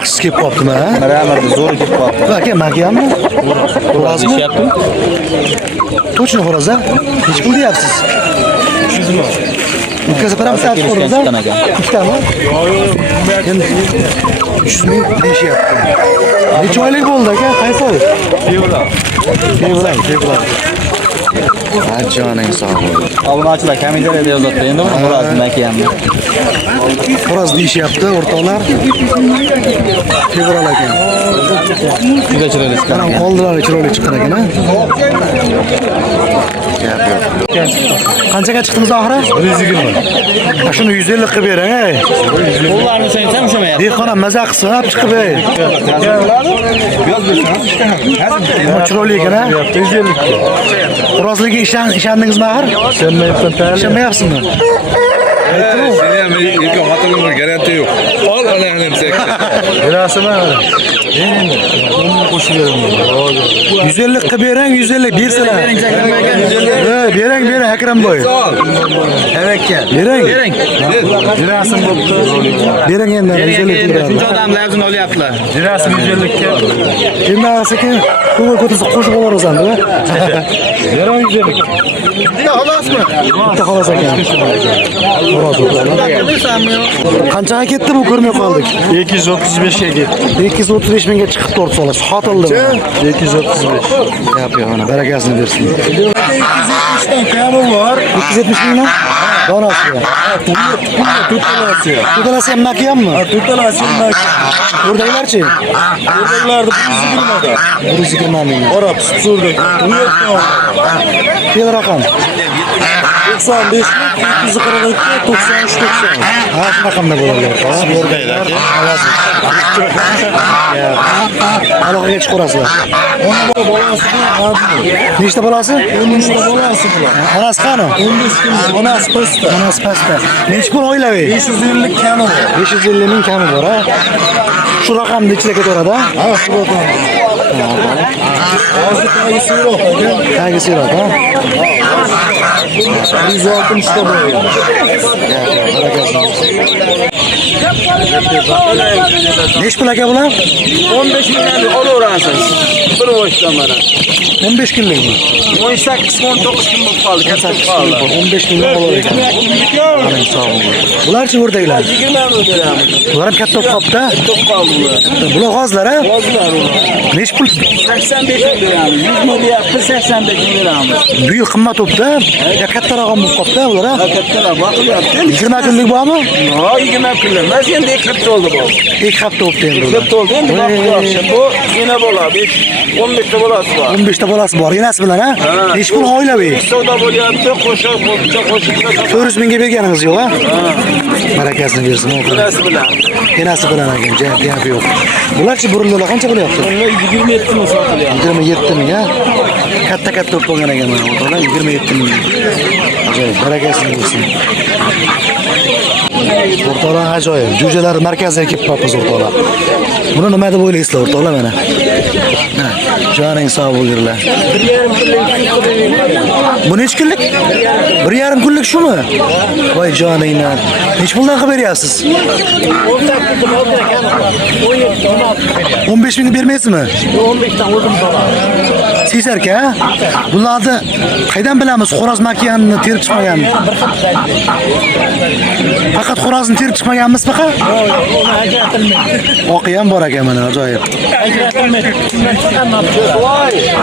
yaxshi kelib qolibdimi, ha? Miramarda zo'r kelib qolibdi. Aka, makiyammi? Xo'rozmi? Deyaptim. Точно xo'roz, ha? Nech pul deyapsiz? 300 ming. O'tkazib beramiz, sat xo'roz, ha? Ikkitami? Endi 300 ming deyishyapti. Necha oylik bo'ldi aka? Qaysi oy? Fevral. Ha, joning sog' bo'l. Obunachilar kommentariyada yozyapti. Endi buni xo'rozni makiyamni. Xo'roz deyishyapti, o'rtoqlar. Fevral ekan. Juda chiroyli chiqqan. Mana oldilari chiroyli chiqqan ekan, ha? Gap yo'q. Qanchaga chiqdingiz oxiri? 120. Shuni 150 qilib bering, ey. Qo'llarni so'ysam ushamayapti. Dehqon maza qilsin, ha, chiqib ey. Yoz bersangiz, Nima chiroyli ekan, ha? 150 ga. Xo'rozligiga ishondingizmi axir? Ishonmayapsizmi? Seni ham ikki xotinimga garantiya yo'q. Ol ana sektor. Berasizmi? Endi qo'shib beraman. 150 qilib bering, 150 bersalar. Bering, Akramboy. Tavakkal. Bering. Jirasim bo'pti. Bering endi 150 ga. Shuncha odamlar o'zini olyaptilar. Jirasim 150 ga. Endi sekin ko'ngil ko'tarsa qo'shib olaversan-da. Bering 150 ga. Xolosmi? Bitta xolos ekan. Qanchaga ketdi bu, ko'rmay qoldik. 235 ga ketdi. 235 mingga chiqib turibdi sola. Sotildimi? 235. Gap yo'q, mana barakasini bersin. 270 dan kami bor. 270 mingmi? Donasi. Tutalasi. Tutalasi ham makiyammi? Tutalasi mak. O'rdaklarchi? O'rdaklarni 120 da. 120 ming. Qarab, surdek. Bu yerda Fel raqam. 95 242 93 90. Ha, shu raqamda bo'ladi. O'rdaklar. Aloqaga chiqarasizlar. Onun bolasini aldi. Nechta bolasi? 10 ta bolasi bor. Onasi qani? 15 kun onasi pastda. Onasi pastda. Necha pul oilaviy? 550 kami bor. 550 ming kami bor, ha? Shu raqamni ichida ketaveradi, ha? Ha, shu raqam. Hozir tagisi yo'q ekan. Tagisi yo'q, ha? 160 ta bor. Nech pul aka bular? 15 mingdan olaverasiz. Bir voshdan mana. 15 kunlikmi? 18 19 kun bo'lib qoldi. Katta qoldi. 15 kunlik olur ekan. Mana sog' bo'l. Bularchi o'rdaklar? 20 ming beramiz. Bular ham katta bo'lib qolibdi. To'p qoldi. Bular hozlar, ha? Hozirlar ular. Nech pul? 85 ming beramiz. 100 ming deyapti, 85 ming beramiz. Büyük qimmat bo'libdi. Ya kattaroq bo'lib qolibdi bular, ha? Kattalar boqilyapti. 20 kunlik bormi? Ha, 20 kunlik. Mas endi 2 hafta oldi bu. 2 hafta bo'libdi endi. 2 hafta oldi endi boqyapti. Bu yine bola 15 ta bolasi bor. 15 ta bolasi bor. Enasi bilan, ha? Nech pul oilaviy? Savdo bo'lyapti, qo'shib 400 mingga berganingiz yo'q, ha? Barakasini bersin. Enasi bilan. Enasi bilan ekan, gap yo'q. Bularchi burildilar qancha bo'lyapti? Bunlar 27 ming sotilyapti. 27 ming, ha? Katta bo'lib qolgan ekan mana o'rtoqlar, 27 ming. Ajoyib, barakasini bersin. O'rtoqlar ajoyib. Jo'jalar markaziga kelib qolibmiz o'rtoqlar. Buni nima deb o'ylaysizlar o'rtoqlar mana? Mana, joning sog' bo'linglar. 1,5 kunlik. Bu necha kunlik? 1,5 kunlik shumi? Voy joninglar. Nech puldan qilib beryapsiz? 15 ming bermaysizmi? 15 dan o'zim so'radim. Sesarka, ha? Bularni qaydan bilamiz xo'roz makiyanini terib chiqmaganini? Faqat xo'rozni terib chiqmaganmiz faqa? Uni ajratilmaydi. Voqea ham bor ekan mana, ajoyib. Ajratilmaydi.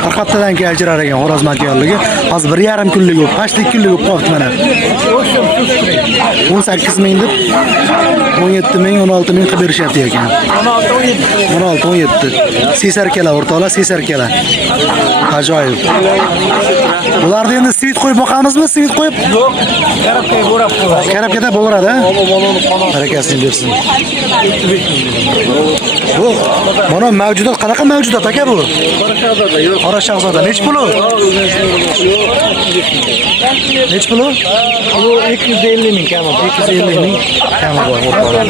Faqatdan keyin ajrar ekan xo'roz makiyanligi. Hozir 1,5 kunlik bo'lib, 8 kunlik bo'lib qolibdi mana. 18 ming deb 17 ming, 16 ming qilib berishyapti ekan. 16, 17. Sesarkalar o'rtoqlar, sesarkalar. Ajoyib. Bularni endi svit qo'yib boqamizmi? Svit qo'yib? Yo'q, karabkaga bo'rab qo'yadi. Karabkada bo'laradi, ha? Barakasini bersin. Bu mana mavjudot, qanaqa mavjudot aka bu? Qora shahzoda. Nech puli? Nech puli? Bu 250 ming kami. 250 ming kami bor o'rtoqlar.